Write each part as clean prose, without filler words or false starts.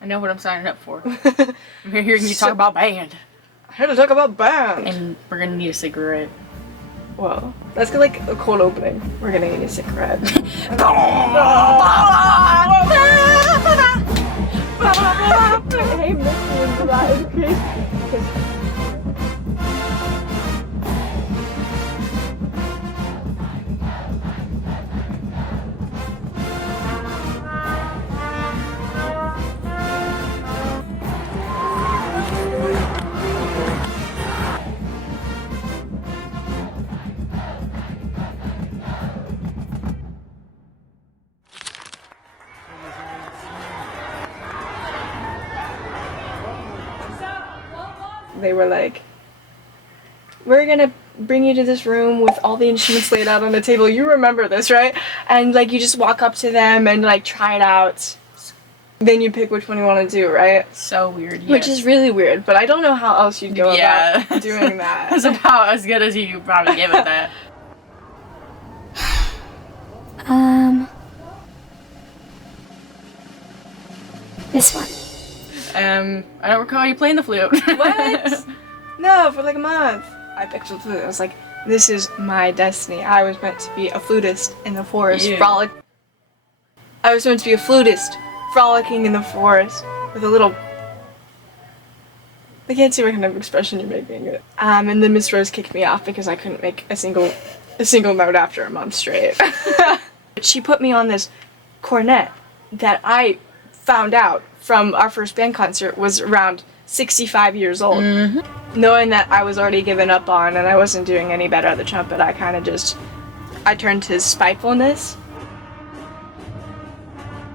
I know what I'm signing up for. I'm hearing you talk about band. I had to talk about band. And we're gonna need a cigarette. Well, that's like a cold opening. We're gonna need a cigarette. Hey, they were like, we're gonna bring you to this room with all the instruments laid out on the table. You remember this, right? And like you just walk up to them and like try it out. Then you pick which one you want to do, right? So weird, yes. Which is really weird, but I don't know how else you'd go about doing that. That's about as good as you could probably give it that. This one. I don't recall you playing the flute. What? No, for like a month. I picked the flute. I was like, this is my destiny. I was meant to be a flutist in the forest, I was meant to be a flutist, frolicking in the forest with a little. I can't see what kind of expression you're making. And then Miss Rose kicked me off because I couldn't make a single note after a month straight. She put me on this cornet that I found out from our first band concert was around 65 years old. Mm-hmm. Knowing that I was already given up on and I wasn't doing any better at the trumpet, I kind of I turned to spitefulness.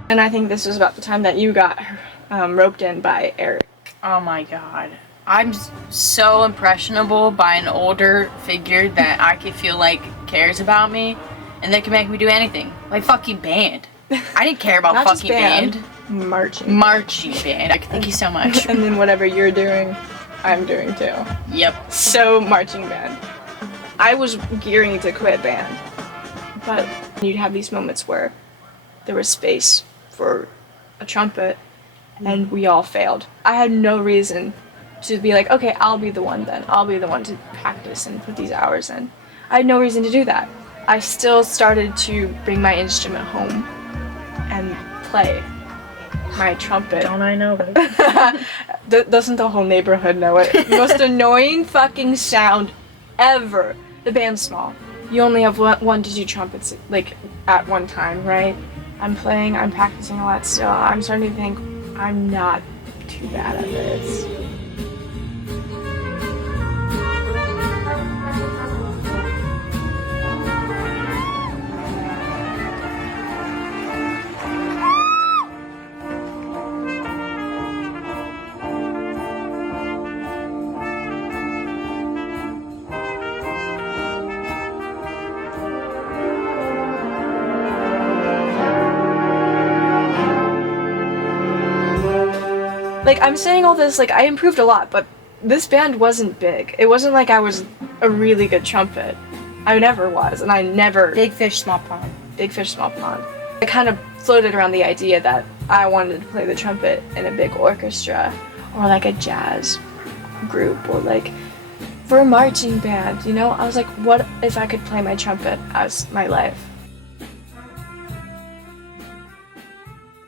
And I think this was about the time that you got roped in by Eric. Oh my god. I'm so impressionable by an older figure that I could feel like cares about me and they can make me do anything. Like fucking band. I didn't care about fucking band. Marching band. Thank you so much. And then whatever you're doing, I'm doing too. Yep. So marching band. I was gearing to quit band, but you'd have these moments where there was space for a trumpet and we all failed. I had no reason to be like, okay, I'll be the one then. I'll be the one to practice and put these hours in. I had no reason to do that. I still started to bring my instrument home and play my trumpet. Don't I know it? Doesn't the whole neighborhood know it? Most annoying fucking sound ever. The band's small. You only have one to two trumpets like at one time, right? I'm practicing a lot still. I'm starting to think I'm not too bad at this. Like, I'm saying all this, like, I improved a lot, but this band wasn't big. It wasn't like I was a really good trumpet. I never was, and I never... Big fish, small pond. Big fish, small pond. I kind of floated around the idea that I wanted to play the trumpet in a big orchestra, or like a jazz group, or like for a marching band, you know? I was like, what if I could play my trumpet as my life?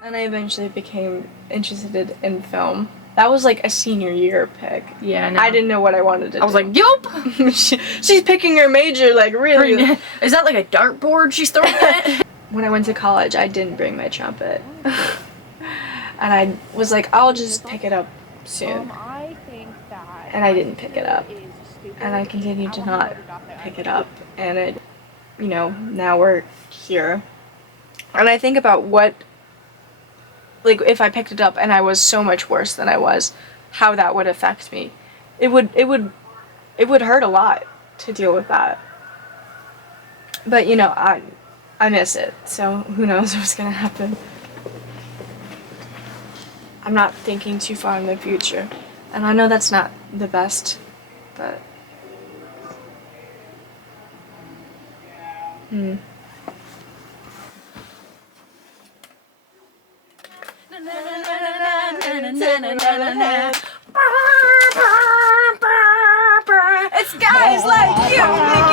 And I eventually became interested in film. That was like a senior year pick. Yeah, I know. I didn't know what I wanted to do. I was like, yup! She's picking her major, like, really. Is that like a dartboard she's throwing at? When I went to college, I didn't bring my trumpet. And I was like, I'll just pick it up soon. And I didn't pick it up. And I continued to not pick it up. And it, you know, now we're here. And I think about what, like, if I picked it up and I was so much worse than I was, how that would affect me. It would hurt a lot to deal with that. But, you know, I miss it, so who knows what's gonna happen. I'm not thinking too far in the future. And I know that's not the best, but... It's guys like you making